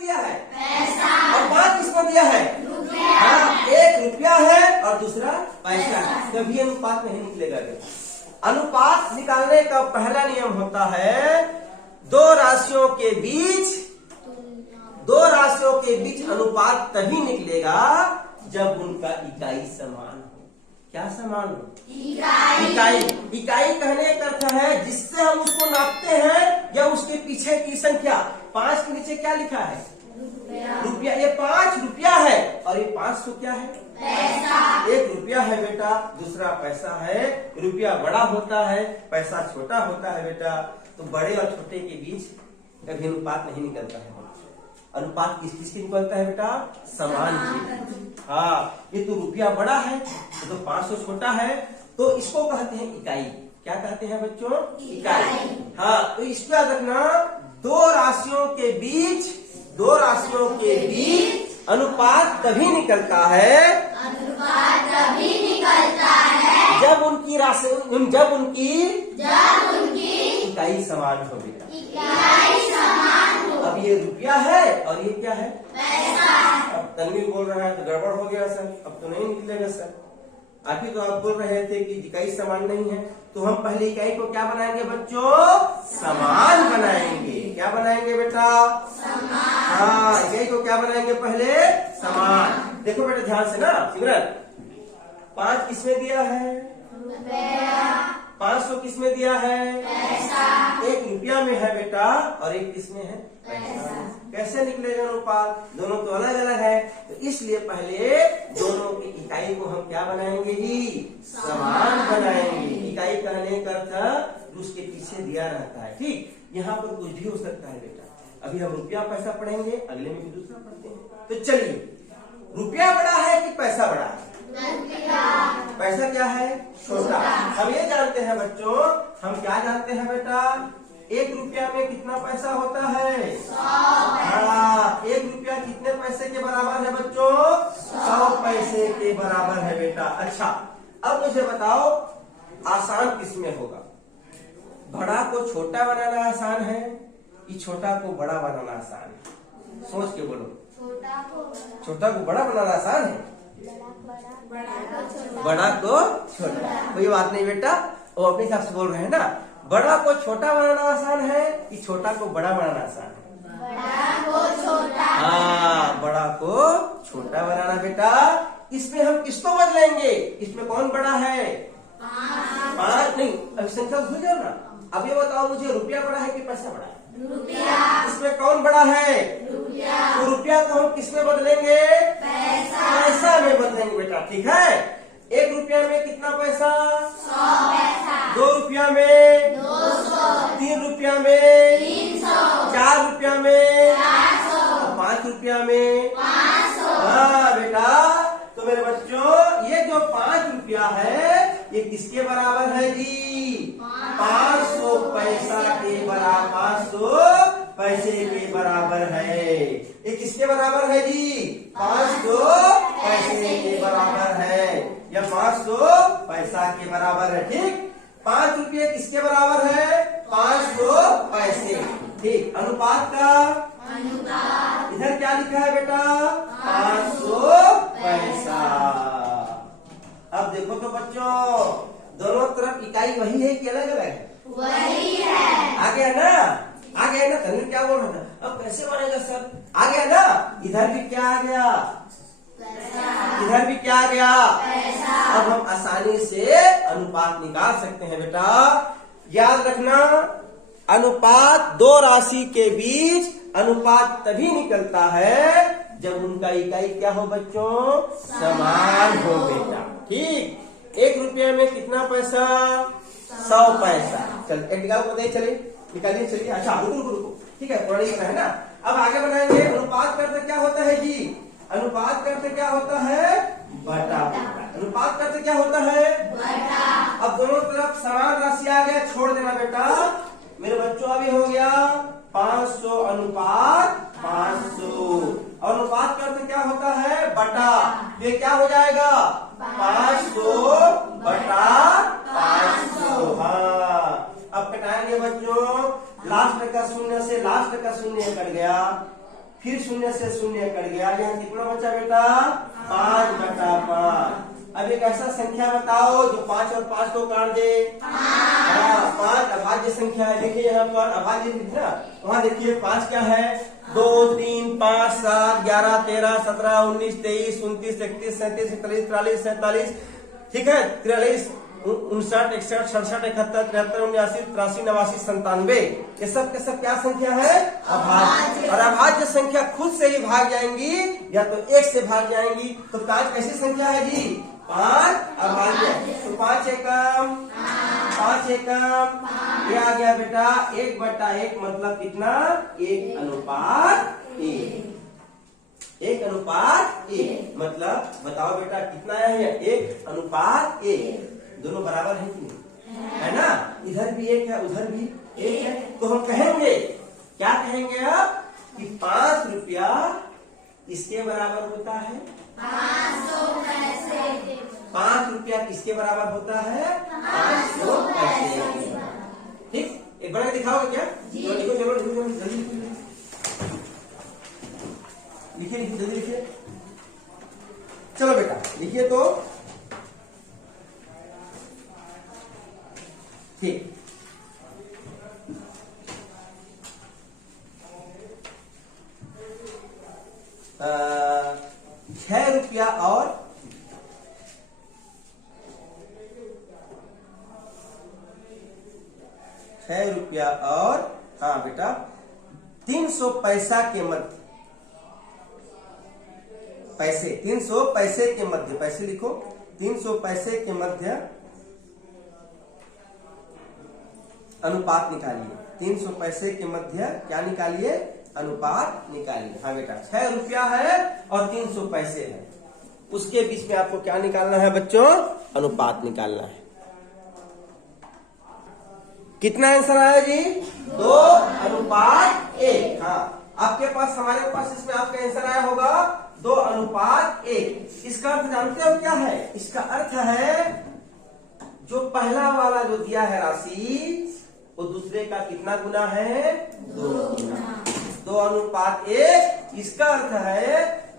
दिया है? पैसा। और 5 किसको दिया है? रुपया। हाँ, एक रुपया है और दूसरा पैसा। कभी अनुपात नहीं निकलेगा। अनुपात निकालने का पहला नियम होता है दो राशियों के बीच अनुपात तभी निकलेगा जब उनका इकाई समान हो। क्या समान हो? इकाई कहने का अर्थ है जिससे हम उसको नापते हैं या उसके पीछे की संख्या। 5 के नीचे क्या लिखा है? रुपया। ये 5 रुपया है और ये 500 क्या है? पैसा। एक रुपया है बेटा, दूसरा पैसा है। रुपया बड़ा होता है, पैसा छोटा होता है बेटा। तो बड़े और छोटे के बीच कभी अनुपात नहीं निकलता है। अनुपात किस किस की निकलता है बेटा? समान की। हाँ, ये तो रुपया बड़ा है तो 500 छोटा है, तो इसको कहते हैं इकाई। क्या कहते हैं बच्चों? इकाई। हाँ, तो इसको याद रखना, दो राशियों के बीच अनुपात तभी निकलता है जब उनकी इकाई समान हो बेटा। अब ये रुपया है और ये क्या है? पैसा। अब तनवीर बोल रहा है तो गड़बड़ हो गया सर, अब तो नहीं निकलेगा सर। आखिर तो आप बोल रहे थे कि इकाई समान नहीं है, तो हम पहले इकाई को क्या बनाएंगे बच्चों? समान बनाएंगे। क्या बनाएंगे बेटा? समान। हाँ, इकाई को क्या बनाएंगे पहले? समान। देखो बेटा ध्यान से ना सिमरन, 5 किसमें दिया है? 500 किसमें दिया है? पैसा। एक रुपया में है बेटा और एक किसमें है? पैसा। कैसे निकलेगा अनुपात? दोनों तो अलग अलग है, तो इसलिए पहले दोनों की इकाई को हम क्या बनाएंगे जी? समान बनाएंगे। इकाई कहने का अर्थ उसके पीछे दिया रहता है। ठीक, यहाँ पर कुछ भी हो सकता है बेटा। अभी हम रुपया पैसा पढ़ेंगे, अगले में भी दूसरा पढ़ते हैं। तो चलिए, रुपया बड़ा है कि पैसा बड़ा है? पैसा क्या है? छोटा। हम ये जानते हैं बच्चों, हम क्या जानते हैं बेटा? 1 रुपया में कितना पैसा होता है? 100। 1 रुपया कितने पैसे के बराबर है बच्चों? 100 पैसे के बराबर है बेटा। अच्छा, अब मुझे बताओ आसान किसमें होगा? बड़ा को छोटा बनाना आसान है कि छोटा को बड़ा बनाना आसान है? सोच के बोलो। छोटा को बड़ा बनाना आसान है, बड़ा को छोटा। कोई बात नहीं बेटा, वो अपने हिसाब से बोल रहे हैं ना। बड़ा को छोटा बनाना आसान है कि छोटा को बड़ा बनाना आसान है? बड़ा को छोटा। हाँ, बड़ा को छोटा बनाना बेटा। इसमें हम किसको बदलेंगे? इसमें कौन बड़ा है? 5 नहीं, अभी संख्या भूल जाओ ना। अब ये बताओ मुझे, रुपया बड़ा है कि पैसा बड़ा है? रुपया। इसमें कौन बड़ा है? रुपया। तो रुपया को हम किसमें बदलेंगे? पैसा में बदलेंगे बेटा। ठीक है, 1 रुपया में कितना पैसा? 100 पैसा। 2 रुपया में 200। 3 रुपया में 300। 4 रुपया में 400। 5 रुपया में 500। हाँ बेटा, तो मेरे बच्चों ये जो 5 रुपया है ये किसके बराबर है जी? 500 पैसा के बराबर। 500 पैसे के बराबर है। ये किसके बराबर है जी? 500 पैसे के बराबर है, या 500 पैसा के बराबर है। ठीक, 5 रुपये किसके बराबर है? 500 पैसे। ठीक, अनुपात का इधर क्या लिखा है बेटा? 500 पैसा। अब देखो तो बच्चों, दोनों तरफ इकाई वही है कि अलग अलग है? वही है। आ गया ना? आ गया ना? तन्वीर क्या बोल रहा था? अब कैसे बनेगा सर? आ गया ना? इधर भी क्या आ गया? इधर भी क्या आ गया? पैसा। अब हम आसानी से अनुपात निकाल सकते हैं बेटा। याद रखना, अनुपात दो राशि के बीच अनुपात तभी निकलता है जब उनका इकाई क्या हो बच्चों? समान हो बेटा। ठीक, 1 रुपया में कितना पैसा? 100 पैसा। चल एक बताइए, चलिए निकालिए। चलिए, अच्छा रुको, ठीक है, थोड़ा लिखना है ना। अब आगे बनाएंगे। अनुपात करते क्या होता है जी? अनुपात करते क्या होता है? बटा। अनुपात करते क्या होता है? बटा। अब दोनों तरफ समान राशि आ गया, छोड़ देना बेटा। मेरे बच्चों अभी हो गया 500 अनुपात 500। अनुपात करते क्या होता है? बटा। ये क्या हो जाएगा? 500 बटा 500। हाँ, अब कटाएंगे बच्चों। लास्ट का शून्य से लास्ट का शून्य कट गया, फिर शून्य से शून्य कट गया, यहाँ कितना बचा बेटा 5/5। अब एक ऐसा संख्या बताओ जो 5 और 5 को काट दे। 5 अभाज्य संख्या है। देखिए यहाँ पर अभाज्य ना, वहाँ देखिए 5 क्या है 2 3 5 7 11 13 17 19 23 29 31 37 38 43 47, ठीक है 43 59 61 67 71 73 79 83 89 97, ये सब के सब क्या संख्या है अभाज्य। और अभाज्य संख्या खुद से ही भाग जाएंगी या तो 1 से भाग जाएंगी। तो 5 कैसी संख्या है जी 5 अभाज्य। तो 5 एकम 5 एकम ये आ गया बेटा 1/1 मतलब कितना 1:1। 1:1 मतलब बताओ बेटा कितना है 1:1। दोनों बराबर है कि नहीं है ना। इधर भी 1 है उधर भी 1 है। तो हम कहेंगे क्या कहेंगे अब कि 5 रुपया इसके बराबर होता है 500 पैसे। 5 रुपया किसके बराबर होता है 500 पैसे। ठीक, एक बड़ा दिखाओगे क्या लिखो, चलो लिखो जल्दी लिखिए जल्दी लिखिए। चलो बेटा लिखिए तो ठीक। 6 रुपया और 6 रुपया और हाँ बेटा 300 पैसा के मध्य पैसे 300 पैसे के मध्य पैसे लिखो 300 पैसे के मध्य अनुपात निकालिए। 300 पैसे के मध्य क्या निकालिए अनुपात निकालिए। हाँ बेटा 6 रुपया है और 300 पैसे है, उसके बीच में आपको क्या निकालना है बच्चों अनुपात निकालना है। कितना आंसर आया जी 2:1। हाँ आपके पास हमारे पास इसमें आपका आंसर आया होगा 2:1। इसका अर्थ जानते हो क्या है। इसका अर्थ है जो पहला वाला जो दिया है राशि वो दूसरे का कितना गुना है 2 गुना। 2:1। इसका अर्थ है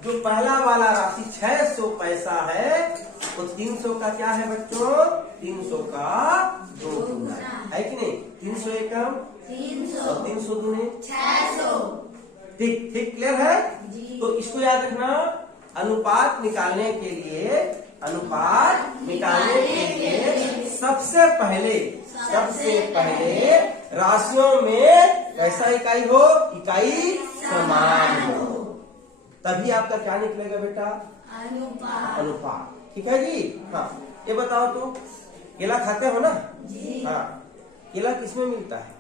जो पहला वाला राशि 600 पैसा है तो 300 का क्या है बच्चों 300 का 2 गुना है कि नहीं। 300 एकम 300 और 300 दूने 600। ठीक ठीक क्लियर है। तो इसको याद रखना अनुपात निकालने के लिए सबसे पहले राशियों में कैसा इकाई हो इकाई समान हो, तभी आपका क्या निकलेगा बेटा अनुपात। ठीक है जी। हाँ ये बताओ तो केला खाते हो ना जी। हाँ केला किसमें मिलता है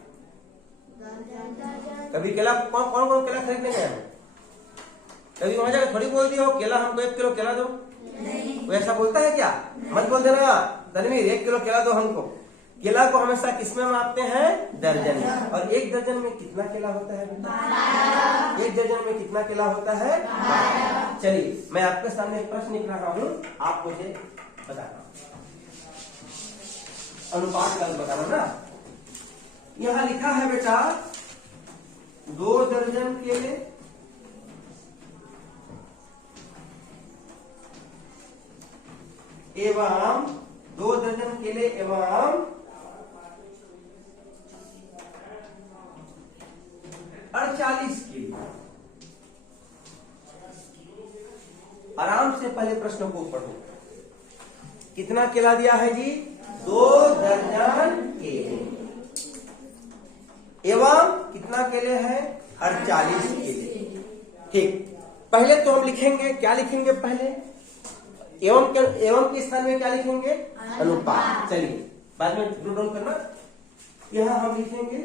कभी केला कौन कौन केला खरीदने गए हैं कभी वहां जाकर थोड़ी बोल दिया हो केला हमको 1 किलो केला दो वो ऐसा बोलता है क्या मत बोल देना तनवीर 1 किलो केला दो हमको। केला को हमेशा किसमें मापते हैं दर्जन में। और 1 दर्जन में कितना केला होता है 1 दर्जन में कितना केला होता है 12। चलिए मैं आपके सामने एक प्रश्न लिख रहा हूँ आप मुझे बताना अनुपात का बताना ना। यहाँ लिखा है बेटा 2 दर्जन केले एवं 2 दर्जन केले एवं 48 केले। आराम से पहले प्रश्न को पढ़ो। कितना केला दिया है जी 2 दर्जन केले एवं कितना केले है 48 केले। ठीक पहले तो हम लिखेंगे क्या लिखेंगे पहले एवं के स्थान में क्या लिखेंगे अनुपात। चलिए बाद में नोट डाउन करना। यहाँ हम लिखेंगे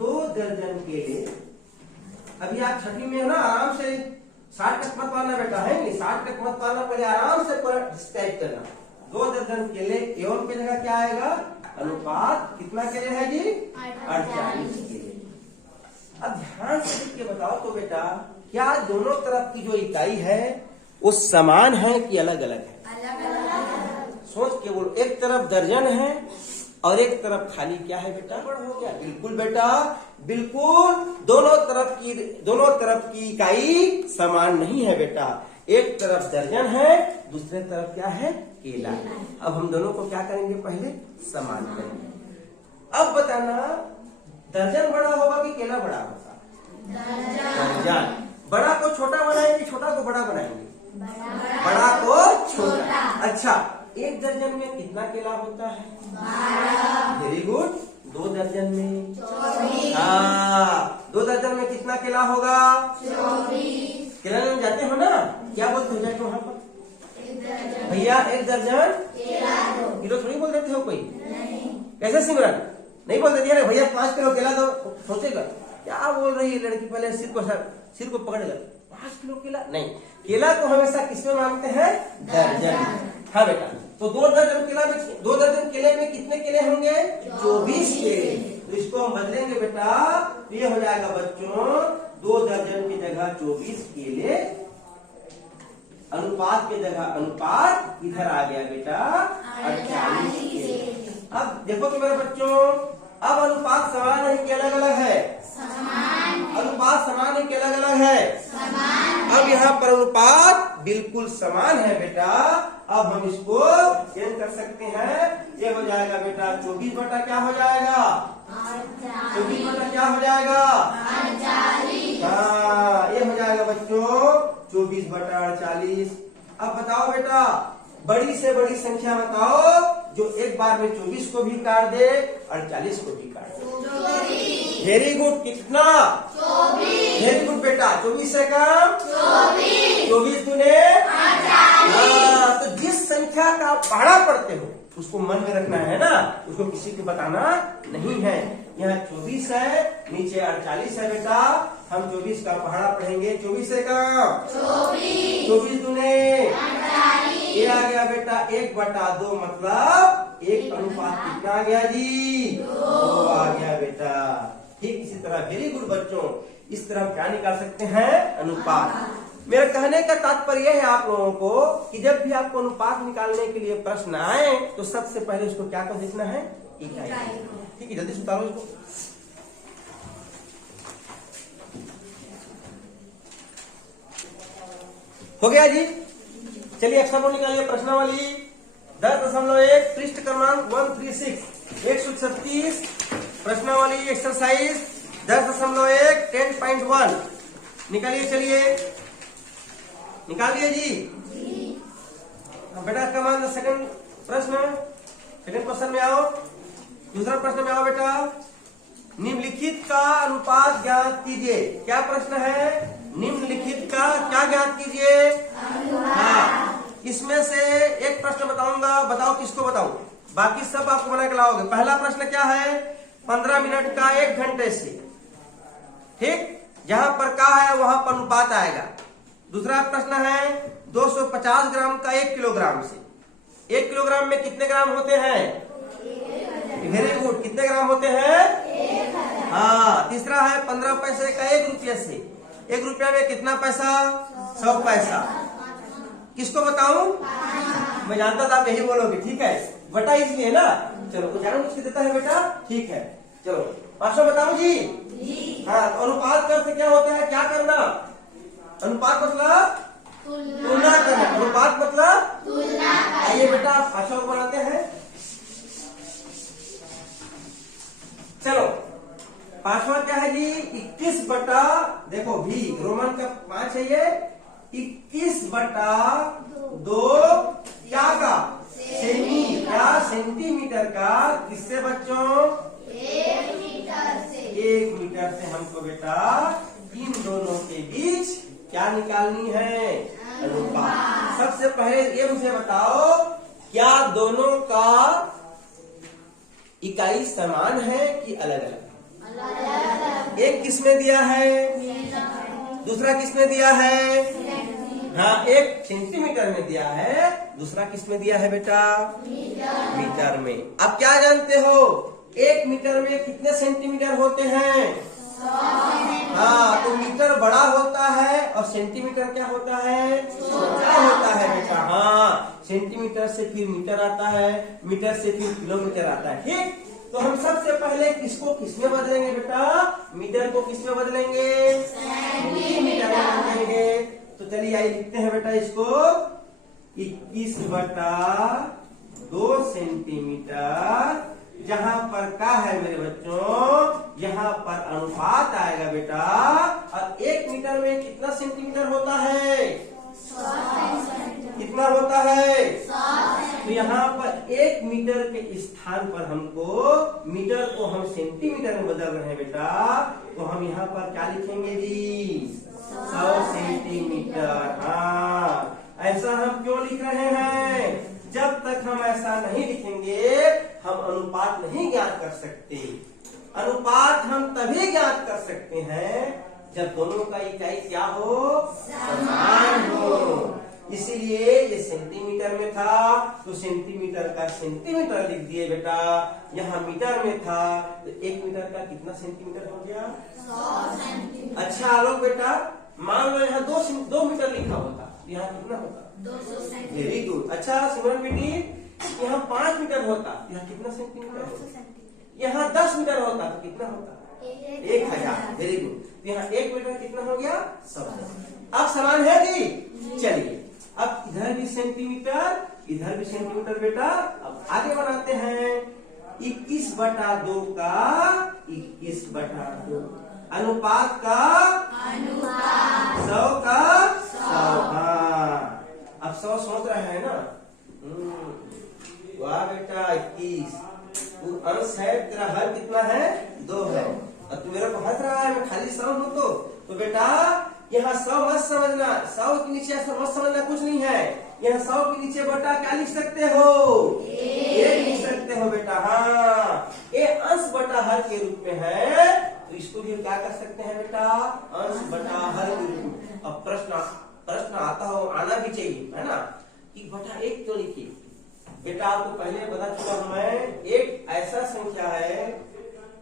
2 दर्जन केले। अभी आप छठी में है ना आराम से 60 तक मत मारना बेटा है नहीं 60 तक मत मारना पहले आराम से टाइप करना। 2 दर्जन केले एवं की जगह क्या आएगा अनुपात कितना केले है जी 48 केले। अब ध्यान से लिख के बताओ तो बेटा क्या दोनों तरफ की जो इकाई है वो समान है कि अलग अलग है। सोच के बोलो एक तरफ दर्जन है और एक तरफ खाली क्या है बेटा, हो गया। बिल्कुल बेटा, बिल्कुल दोनों तरफ की इकाई समान नहीं है बेटा। एक तरफ दर्जन है, दूसरे तरफ क्या है, केला। अब हम दोनों को क्या करेंगे, पहले समान करेंगे। अब बताना, दर्जन बड़ा होगा कि केला बड़ा होगा? दर्जन। बड़ा को छोटा बनाएंगे, छोटा को बड़ा बनाएंगे? बड़ा को छोटा। अच्छा, एक दर्जन में कितना केला होता है? 12। Very good. 2 दर्जन में? 24। हाँ, 2 दर्जन में कितना केला होगा? 24। केला लेने जाते हो ना, क्या बोलते हो जाके वहाँ पर? भैया 1 दर्जन किलो थोड़ी बोल देते हो कोई? नहीं। कैसे सिमरन नहीं बोल देती है? भैया 5 किलो केला दो, सोचेगा क्या बोल रही है लड़की, पहले सिर को पकड़ेगा। 5 किलो केला नहीं, केला को हमेशा किसमें मानते हैं? दर्जन। हाँ बेटा, तो 2 दर्जन केला में, 2 दर्जन केले में कितने केले होंगे? 24 केले। तो इसको हम बदलेंगे बेटा, तो ये हो जाएगा बच्चों 2 दर्जन की जगह 24 केले, अनुपात की जगह अनुपात इधर आ गया बेटा 48 केले। अब देखो कि मेरे बच्चों, अब अनुपात समान है कि अलग अलग है? अनुपात समान है कि अलग अलग है? अब यहाँ पर अनुपात बिल्कुल समान है बेटा। अब हम इसको चेंज कर सकते हैं, ये हो जाएगा बेटा 24 बटा क्या हो जाएगा? 24 बटा क्या हो जाएगा? 48। हाँ, ये हो जाएगा बच्चों 24 बटा 48। अब बताओ बेटा, बड़ी से बड़ी संख्या बताओ जो एक बार में 24 को भी काट दे और 40 को भी काट दे। Very good. कितना? 24। वेरी गुड बेटा, 24 से कम 24 दूने 48। तो जिस संख्या का आप पहाड़ा पढ़ते हो उसको मन में रखना है ना, उसको किसी को बताना नहीं है। यहाँ 24 है, नीचे 48 है बेटा। हम 24 का पहाड़ा पढ़ेंगे, 24 से कम 24 दूने 48। ये आ गया बेटा 1 बटा 2, मतलब 1 अनुपात कितना आ गया जी? 2 आ गया बेटा। ठीक इसी तरह वेरी गुड बच्चों, इस तरह क्या निकाल सकते हैं? अनुपात। मेरे कहने का तात्पर्य है आप लोगों को कि जब भी आपको अनुपात निकालने के लिए प्रश्न आए तो सबसे पहले उसको क्या कर देखना है? इकाई। ठीक है, जल्दी से उतारो इसको। हो गया जी। चलिए एक्सरसाइज निकालिए प्रश्नावली 10.1 पृष्ठ क्रमांक 136 136 प्रश्नावली एक्सरसाइज 10.1 10.1 निकालिए। चलिए निकालिए जी। बेटा कमांड सेकंड प्रश्न, सेकंड क्वेश्चन में आओ। दूसरा प्रश्न में आओ बेटा। निम्नलिखित का अनुपात ज्ञात कीजिए। क्या प्रश्न है? निम्नलिखित का क्या ज्ञात कीजिए? हाँ, इसमें से एक प्रश्न बताऊंगा, बताओ किसको बताऊं, बाकी सब आपको बना के लाओगे। पहला प्रश्न क्या है? 15 मिनट का 1 घंटे से। ठीक, जहां पर का है वहां पर अनुपात आएगा। दूसरा प्रश्न है 250 ग्राम का 1 किलोग्राम से। 1 किलोग्राम में कितने ग्राम होते हैं? Very good. कितने ग्राम होते हैं? हाँ। तीसरा है 15 पैसे का 1 रुपये से। 1 रुपया में कितना पैसा? 100 पैसा। किसको बताऊं? मैं जानता था आप यही बोलोगे। ठीक है, बटा इसलिए ना। चलो, तो जानू किसको देता है बेटा? ठीक है, चलो 500 बताओ जी। हाँ, तो अनुपात करते क्या होता है? क्या करना? अनुपात मतलब तुलना करना। अनुपात मतलब तुलना। आइए बेटा 500 बनाते हैं। चलो, 5वां क्या है जी? 21 बटा, देखो भी रोमन का 5 है ये। 21 बटा 2 क्या का? सेमी का, सेंटीमीटर का। किससे बच्चों? 1 मीटर से। 1 मीटर से हमको बेटा इन दोनों के बीच क्या निकालनी है? अनुपात। सबसे पहले ये मुझे बताओ, क्या दोनों का इकाई समान है कि अलग अलग? एक किसमें दिया है? दूसरा किसमें दिया है? हाँ, एक सेंटीमीटर में दिया है, दूसरा किसमें दिया है बेटा? मीटर में। अब क्या जानते हो, 1 मीटर में कितने सेंटीमीटर होते हैं? हाँ, तो मीटर बड़ा होता है और सेंटीमीटर क्या होता है? छोटा होता है बेटा। हाँ, सेंटीमीटर से फिर मीटर आता है, मीटर से फिर किलोमीटर आता है। ठीक, तो हम सबसे पहले किसको किसमें बदलेंगे बेटा? मीटर को किसमें बदलेंगे? सेंटीमीटर में बदलेंगे। तो चलिए आइए लिखते हैं बेटा इसको 21/2 सेंटीमीटर। जहां पर क्या है मेरे बच्चों? यहाँ पर अनुपात आएगा बेटा। और 1 मीटर में कितना सेंटीमीटर होता है? 100 कितना होता है? 100। तो यहाँ पर 1 मीटर के स्थान पर हमको मीटर को हम सेंटीमीटर में बदल रहे हैं बेटा। तो हम यहाँ पर क्या लिखेंगे जी? 100 सेंटीमीटर। हाँ, ऐसा हम क्यों लिख रहे हैं? जब तक हम ऐसा नहीं लिखेंगे हम अनुपात नहीं ज्ञात कर सकते। अनुपात हम तभी ज्ञात कर सकते हैं जब दोनों का इकाई क्या हो? समान हो। इसीलिए ये सेंटीमीटर में था तो सेंटीमीटर का सेंटीमीटर लिख दिए बेटा। यहाँ मीटर में था तो 1 मीटर का कितना सेंटीमीटर हो गया? 100 सेंटीमीटर। अच्छा आलोक बेटा, मान लो यहाँ 2 मीटर लिखा होता, यहाँ कितना होता? 200 सेंटीमीटर। Very good. अच्छा सिमरन बेटी, यहाँ 5 मीटर होता, यहाँ कितना सेंटीमीटर? यहाँ 10 मीटर होता तो कितना होता? 1000। Very good. यहाँ 1 मीटर कितना हो गया? 100। अब समान है जी? चलिए अब इधर भी सेंटीमीटर, इधर भी सेंटीमीटर बेटा। अब आगे बढ़ाते हैं 21/2 का 21/2 अनुपात का 100 का 100। हाँ, अब 100 सोच रहे हैं ना? वाह बेटा 21। तू अंश है, तेरा हर कितना है? 2 है। और तू मेरे को हंस रहा है मैं खाली 100 हूँ तो बेटा यहाँ 100 मत समझना, 100 के नीचे ऐसा मत समझना कुछ नहीं है। यहाँ 100 के नीचे बेटा क्या लिख सकते हो? 1 लिख सकते हो बेटा। हाँ, ये अंश बटा हर के रूप में है तो इसको भी क्या कर सकते हैं बेटा? अंश बटा हर के रूप में। अब प्रश्न आता हो, आना भी चाहिए है ना, कि बटा 1 क्यों लिखिए? बेटा आपको पहले बता चुका हूं मैं, 1 ऐसा संख्या है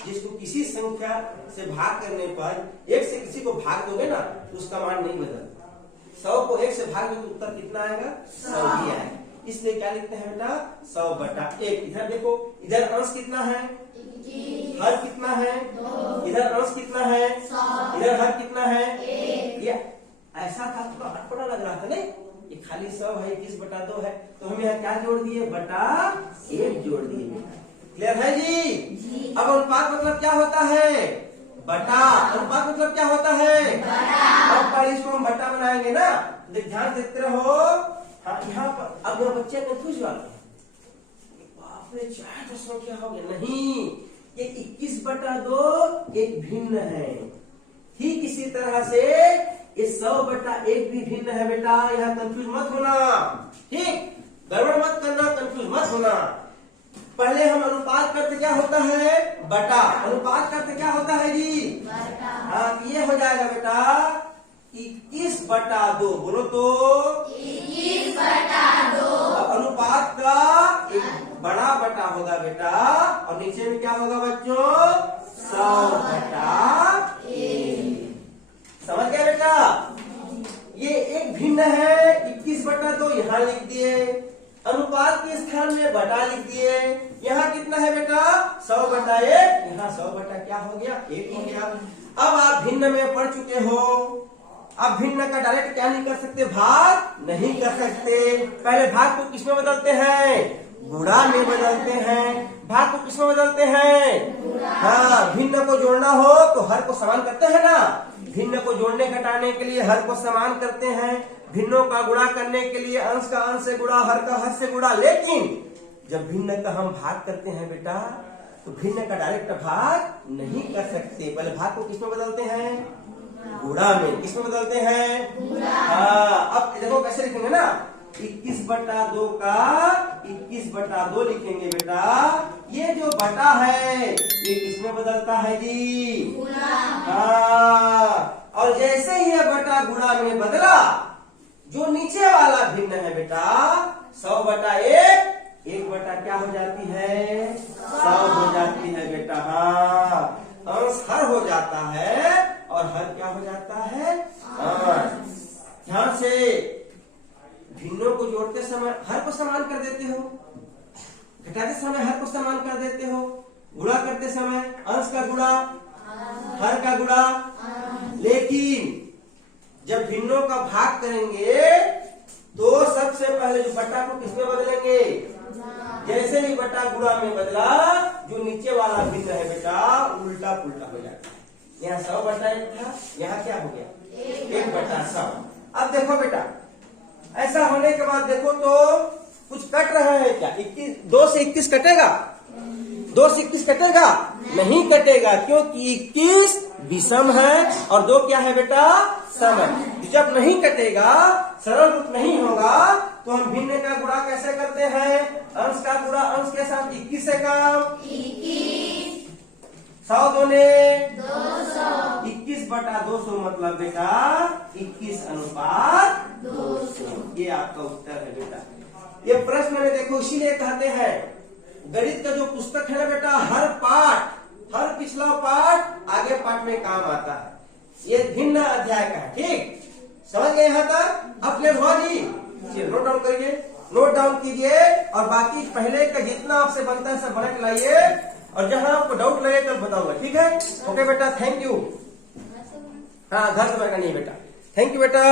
जिसको किसी संख्या से भाग करने पर 1 से किसी को भाग दोगे ना तो उसका मान नहीं बदलता। 100 को 1 से भाग दोगे तो उत्तर कितना आएगा? 100 ही आएगा। इसलिए क्या लिखते हैं बेटा? 100/1। इधर देखो, इधर अंश कितना है? हर कितना है? इधर अंश कितना है? इधर हर कितना है? 1। ये ऐसा था तो अटपटा लग रहा था नहीं? ये खाली 100 है, 21/2 है तो हम यहाँ क्या जोड़ दिए? बटा 1 जोड़ दिए। क्लियर है जी? अब अनुपात मतलब क्या होता है? बटा। अनुपात मतलब क्या होता है? बटा। अब पर इसको हम बटा बनाएंगे ना, ध्यान देते रहो। हाँ, यहाँ पर अब बच्चे कंफ्यूज वाले, बाप रे 4 संख्या हो गया। नहीं, ये 21/2 एक भिन्न है। ठीक इसी तरह से ये 100/1 भी भिन्न है बेटा। यहाँ कंफ्यूज मत होना, ठीक? गड़बड़ मत करना, कंफ्यूज मत होना। पहले हम अनुपात करते क्या होता है? बटा। अनुपात करते क्या होता है जी? बटा। हाँ, ये हो जाएगा बेटा 21/2। बोलो तो 21/2। अनुपात का एक बड़ा बटा होगा बेटा और नीचे में क्या होगा बच्चों? 100/1। समझ गया बेटा? ये एक भिन्न है। 21/2 यहाँ लिख दिए, अनुपात के स्थान में बटा लिख दिए। यहाँ कितना है बेटा? 100/1। यहाँ 100 क्या हो गया? 1 हो गया। अब आप भिन्न में पढ़ चुके हो। अब भिन्न का डायरेक्ट क्या नहीं कर सकते? भाग नहीं कर सकते। पहले भाग को किसमें बदलते हैं? गुणा में बदलते हैं। भाग को किसमें बदलते हैं? हाँ, भिन्न को जोड़ना हो तो हर को समान करते हैं ना। भिन्न को जोड़ने घटाने के लिए हर को समान करते हैं। भिन्नों का गुणा करने के लिए अंश का अंश से गुणा, हर का हर से गुणा। लेकिन जब भिन्न का हम भाग करते हैं बेटा तो भिन्न का डायरेक्ट भाग नहीं कर सकते। पहले भाग को किसमें बदलते हैं? गुणा में। किसमें बदलते हैं? हाँ, अब देखो कैसे लिखेंगे ना, 21/2 का 21/2 लिखेंगे बेटा। ये जो बटा है ये किसमें बदलता है जी? गुणा। हाँ, और जैसे ही ये बटा गुणा में बदला, जो नीचे वाला भिन्न है बेटा 100/1, 1 क्या हो जाती है? 100 हो जाती है बेटा। हाँ, अंश हर हो जाता है और हर क्या हो जाता है 8। ध्यान से भिन्नों को जोड़ते समय हर को समान कर देते हो, घटाते समय हर को समान कर देते हो, गुणा करते समय अंश का गुणा हर का गुणा। लेकिन जब भिन्नों का भाग करेंगे तो सबसे पहले जो बटा को किसमें बदलेंगे, जैसे ही बटा गुणा में बदला जो नीचे वाला भिन्न है बेटा उल्टा पुल्टा हो जाता है। यहाँ 100 बटा 1 था, यहाँ क्या हो गया 1 बटा 100। अब देखो बेटा ऐसा होने के बाद देखो तो कुछ कट रहा है क्या, 2 से 21 कटेगा, 2 से 21 कटेगा नहीं कटेगा, क्योंकि 21 विषम है और 2 क्या है बेटा सम है। जब नहीं कटेगा सरल रूप नहीं होगा तो हम भिन्न का गुणा कैसे करते हैं, अंश का गुणा अंश के साथ 21 से कम 100 दूने 21 बटा 200 मतलब बेटा 21 अनुपात 200। ये आपका उत्तर है बेटा। ये प्रश्न में देखो इसीलिए कहते हैं गणित का जो पुस्तक है ना बेटा हर पाठ हर पिछला पाठ आगे पाठ में काम आता है। ये भिन्न अध्याय का है, ठीक समझ गए यहाँ तक। अब क्लियर हुआ जी, नोट डाउन करिए, नोट डाउन कीजिए और बाकी पहले का जितना आपसे बनता है सब बना के लाइए और जहां आपको डाउट लगे तब बताऊंगा, ठीक है। ओके बेटा, थैंक यू। हाँ घर से बना नहीं बेटा, थैंक यू बेटा।